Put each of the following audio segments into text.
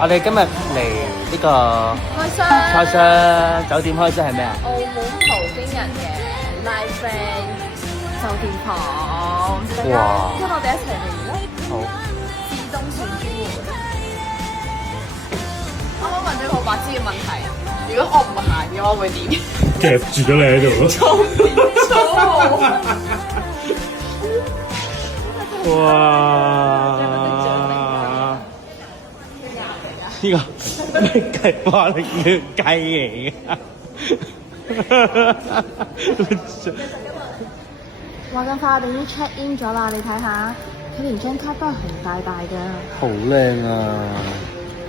我哋今日嚟呢個開箱酒店開箱係咩啊？澳門葡京人嘅 Night Friend 酒店房，大家跟我哋一齊嚟啦！好。自動旋轉門。啱啱問咗個白痴嘅問題，如果我唔行嘅話會點？夾住咗你喺度咯。哇！呢個咩雞？哇！你叫雞嚟嘅。話咁快我哋已經 check in 咗啦，你睇下，佢連張卡都係紅大大嘅。好靚啊！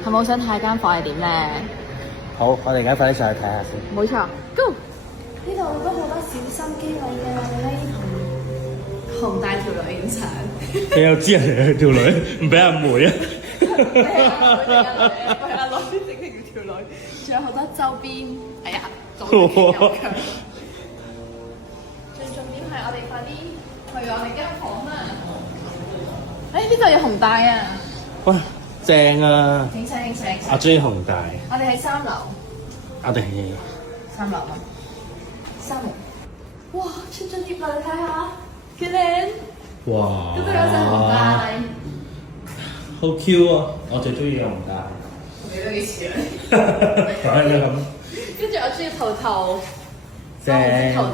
係咪好想睇下間房係點咧？好，我哋而家快啲上去睇下先。冇錯 ，Go！呢度都好多小心機位嘅，你睇紅大條女影相。你又知人哋係條女，唔俾人梅啊！喂阿女，整定條女，仲有好多周邊，哎呀，左右強。最重點係我哋快啲去我哋間房啦！誒呢度有紅帶啊！哇，正啊！影相。我中意紅帶。我哋喺3樓。我哋係3樓啊！3樓。哇，出咗碟啦！你睇下，幾靚！哇！嗰度有隻紅帶。好 Q 啊！我最中意紅帶。你都幾似啊！講緊咁。跟住我中意桃桃。正，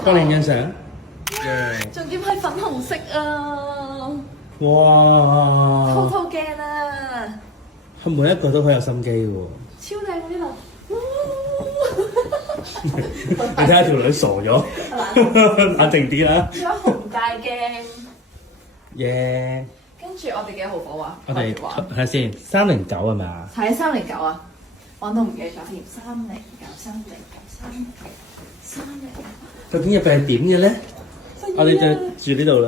幫你欣賞。重點係粉紅色啊！哇！套鏡啊！佢每一個都好有心機喎。超靚喎呢度。你睇下條女傻咗，冷靜啲啦。仲有紅大鏡。耶！跟住我哋幾號房啊？我哋睇下先，309係咪啊？係309啊！我都唔記得咗添，309。究竟入邊係點嘅咧？我哋就住呢度啦。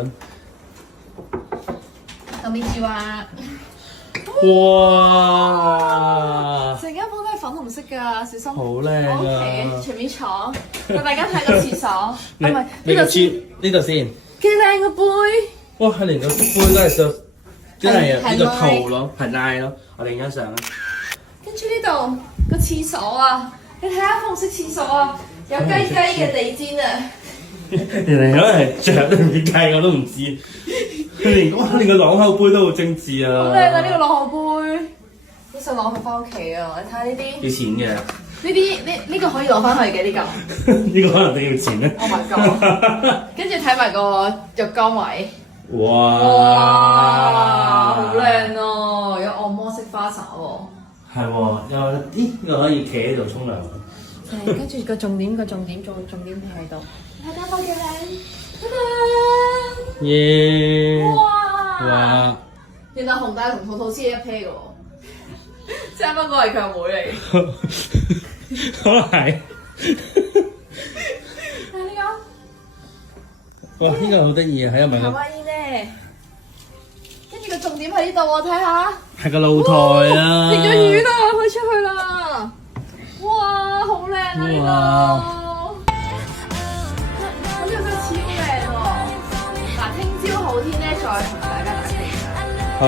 後面住啊！哇！成間房都係粉紅色㗎，小心。好靚啊！OK，隨便坐。帶大家睇個廁所。你呢度先。呢度先。幾靚個杯！哇！佢連個杯都係就真係呢個套咯，係拉咯。我哋影張相啦。跟住呢度個廁所啊，你睇下紅色廁所啊，有雞嘅地氈啊！人哋可能係著都唔知雞，我都唔知。佢連個朗口杯都好精緻啊！好靚啊！呢個朗口杯，好想攞佢翻屋企啊！你睇下呢啲。要錢嘅。呢個可以攞翻去嘅呢個。呢個可能都要錢咧。Oh my god！跟住睇埋個浴缸位。哇！好靚啊！有按摩式花灑喎。係喎，又呢個可以企喺度沖涼。跟住個重點係喺度。睇間房幾靚，耶！哇！哇！原來紅帶同兔兔先係一 pair 嘅喎，即係啱啱嗰係佢阿妹嚟。可能係。睇呢哇！呢個好得意啊，喺入面個。夏威夷咧，跟住個重點喺呢度喎，睇下。係個露台啊！停咗雨啦，可以出去啦！哇，好靚啊呢個！我呢個真係超靚喎！嗱，聽朝好天咧，再同大家打氣。好。